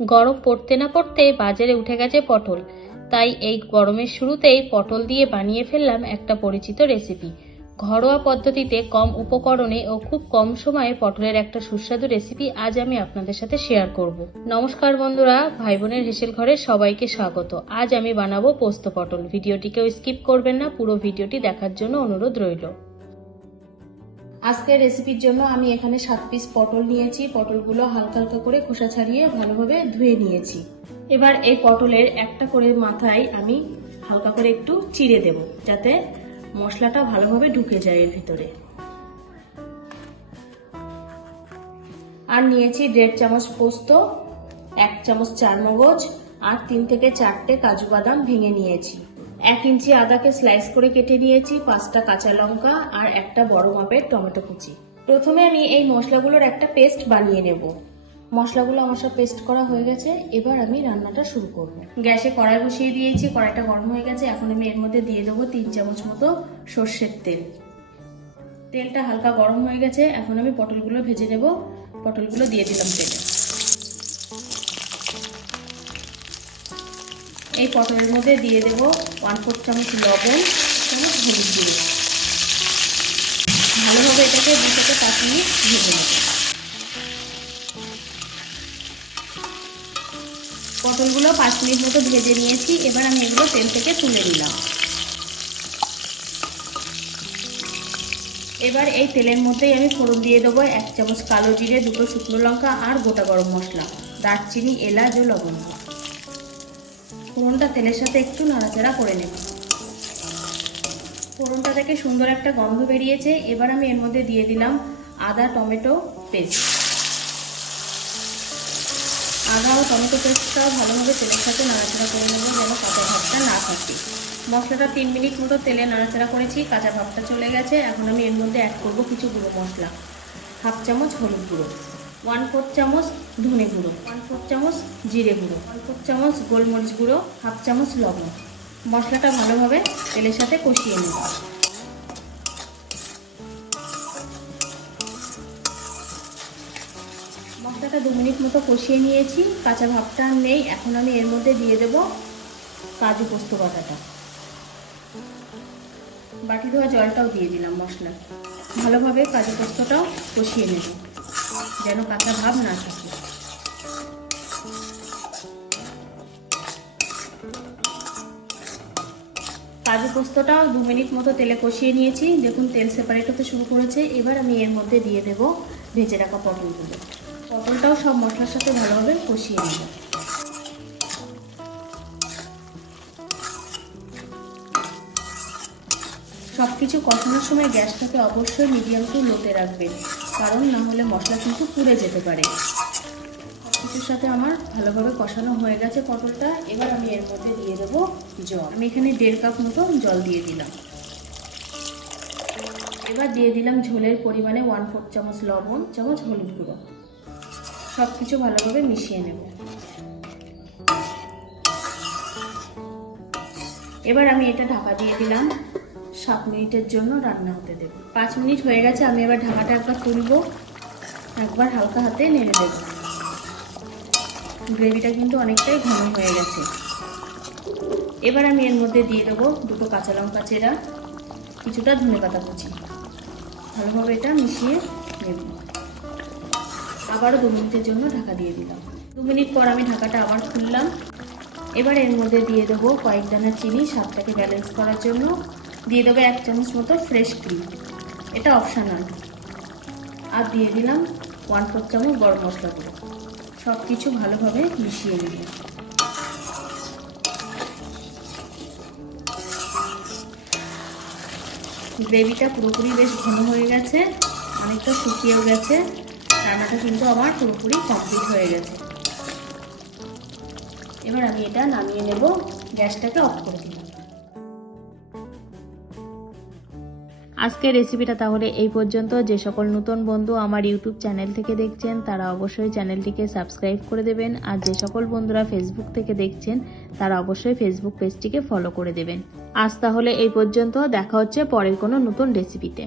গরম পড়তে না পড়তে বাজারে উঠে গেছে পটল, তাই এই গরমের শুরুতেই পটল দিয়ে বানিয়ে ফেললাম একটা পরিচিত রেসিপি। ঘরোয়া পদ্ধতিতে কম উপকরণে ও খুব কম সময়ে পটলের একটা সুস্বাদু রেসিপি আজ আমি আপনাদের সাথে শেয়ার করব। নমস্কার বন্ধুরা, ভাই বোনের হেসেল ঘরে সবাইকে স্বাগত। আজ আমি বানাবো পোস্ত পটল। ভিডিওটিকেও স্কিপ করবেন না, পুরো ভিডিওটি দেখার জন্য অনুরোধ রইল। আজকের রেসিপির জন্য আমি এখানে 7 পিস পটল নিয়েছি। পটলগুলো হালকা হালকা করে খোসা ছাড়িয়ে ভালোভাবে ধুয়ে নিয়েছি। এবার এই পটলের একটা করে মাথায় আমি হালকা করে একটু চিড়ে দেব, যাতে মশলাটা ভালোভাবে ঢুকে যায় এর ভিতরে। আর নিয়েছি 1.5 চামচ পোস্ত, 1 চামচ চারমগজ আর 3 থেকে 4টে কাজু বাদাম ভেঙে নিয়েছি। 1 ইঞ্চি আদাকে স্লাইস করে কেটে নিয়েছি, 5টা কাঁচা লঙ্কা আর একটা বড় মাপের টমেটো কুচি। প্রথমে আমি এই মশলাগুলোর একটা পেস্ট বানিয়ে নেব। মশলাগুলো আমার সব পেস্ট করা হয়ে গেছে, এবার আমি রান্নাটা শুরু করব। গ্যাসে কড়াই বসিয়ে দিয়েছি, কড়াইটা গরম হয়ে গেছে। এখন আমি এর মধ্যে দিয়ে দেবো 3 চামচ মতো সর্ষের তেল। তেলটা হালকা গরম হয়ে গেছে, এখন আমি পটলগুলো ভেজে নেব। পটলগুলো দিয়ে দিলাম তেলে। এই পটলের মধ্যে দিয়ে দেব 1/4 চামচ লবণ, চামচ হলুদ গুঁড়ো। ভালোভাবে এটাকে 2 থেকে 5 মিনিট ভেজে নেব। পটলগুলো 5 মিনিট মতো ভেজে নিয়েছি। এবার আমি এগুলো তেল থেকে তুলে নিলাম। এবার এই তেলের মধ্যেই আমি ফোড়ন দিয়ে দেবো 1 চামচ কালো জিরে, 2টো শুকনো লঙ্কা আর গোটা গরম মশলা, দারচিনি, এলাচ ও লবঙ্গ। ফোড়নটা তেলের সাথে একটু নাড়াচাড়া করে নেব। ফোড়নটা থেকে সুন্দর একটা গন্ধ বেরিয়েছে। এবার আমি এর মধ্যে দিয়ে দিলাম আদা টমেটো পেস্ট। আদা ও টমেটো পেস্টটাও ভালোভাবে তেলের সাথে নাড়াচাড়া করে নেব, যেন কাঁচা ভাবটা না থাকে। মশলাটা 3 মিনিট মতো তেলে নাড়াচাড়া করেছি, কাঁচা ভাবটা চলে গেছে। এখন আমি এর মধ্যে অ্যাড করব কিছু গুঁড়ো মশলা। 1/2 চামচ হলুদ গুঁড়ো, 1/4 চামচ ধনে গুঁড়ো, 1/4 চামচ জিরে গুঁড়ো, 1/4 চামচ গোলমরিচ গুঁড়ো, 1/2 চামচ লবণ। মশলাটা ভালোভাবে তেলের সাথে কষিয়ে নেব। মশলাটা 2 মিনিট মতো কষিয়ে নিয়েছি, কাঁচা ভাবটা আর নেই। এখন আমি এর মধ্যে দিয়ে দেব কাজু পোস্ত বাটাটা। বাটি ধোয়া জলটাও দিয়ে দিলাম মশলা। ভালোভাবে কাজু পোস্তটাও কষিয়ে নেব, যেন কাঁচা ভাব না থাকে। কাজু পোস্তটাও 2 মিনিট মতো তেলে কষিয়ে নিয়েছি। দেখুন তেল সেপারেট হতে শুরু করেছে। এবার আমি এর মধ্যে দিয়ে দেব ভেজে রাখা পটলগুলো। পটলটাও সব মশলার সাথে ভালোভাবে কষিয়ে নেব। সবকিছু কষানোর সময় গ্যাসটাকে অবশ্যই মিডিয়াম টু লোতে রাখবেন, কারণ না হলে মশলা কিন্তু পুড়ে যেতে পারে। সবকিছুর সাথে আমার ভালোভাবে কষানো হয়ে গেছে পটলটা। এবার আমি এর মধ্যে দিয়ে দেবো জল। আমি এখানে 1.5 কাপ মতো জল দিয়ে দিলাম। এবার দিয়ে দিলাম ঝোলের পরিমাণে 1/4 চামচ লবণ, চামচ হলুদ গুঁড়ো। সবকিছু ভালোভাবে মিশিয়ে নেব। এবার আমি এটা ঢাকা দিয়ে দিলাম। 7 মিনিটের জন্য রান্না হতে দেব। 5 মিনিট হয়ে গেছে, আমি এবার ঢাকাটা একবার তুলব, একবার হালকা হাতে নেড়ে দেব। গ্রেভিটা কিন্তু অনেকটাই ঘন হয়ে গেছে। এবার আমি এর মধ্যে দিয়ে দেবো 2টো কাঁচা লঙ্কা চেরা, কিছুটা ধনেপাতা কুচি। ভালোভাবে এটা মিশিয়ে নেব। আবারও 2 মিনিটের জন্য ঢাকা দিয়ে দিলাম। 2 মিনিট পর আমি ঢাকাটা আবার খুললাম। এবার এর মধ্যে দিয়ে দেবো কয়েক দানা চিনি, স্বাদটাকে ব্যালেন্স করার জন্য। দিয়ে দেবো 1 চামচ মতো ফ্রেশ ক্রিম, এটা অপশনাল। আর দিয়ে দিলাম 1/4 চামচ গরম মশলা গুঁড়ো। সব কিছু ভালোভাবে মিশিয়ে নেব। গ্রেভিটা পুরোপুরি বেশ ঘন হয়ে গেছে, অনেকটা শুকিয়েও গেছে। রান্নাটা কিন্তু আমার পুরোপুরি কমপ্লিট হয়ে গেছে। এবার আমি এটা নামিয়ে নেব, গ্যাসটাকে অফ করে দিলাম। আজকের রেসিপিটা তাহলে এই পর্যন্ত। যে সকল নতুন বন্ধু আমার ইউটিউব চ্যানেল থেকে দেখছেন তারা অবশ্যই চ্যানেলটিকে সাবস্ক্রাইব করে দেবেন। আর যে সকল বন্ধুরা ফেসবুক থেকে দেখছেন তারা অবশ্যই ফেসবুক পেজটিকে ফলো করে দেবেন। আজ তাহলে এই পর্যন্ত, দেখা হচ্ছে পরের কোনো নতুন রেসিপিতে।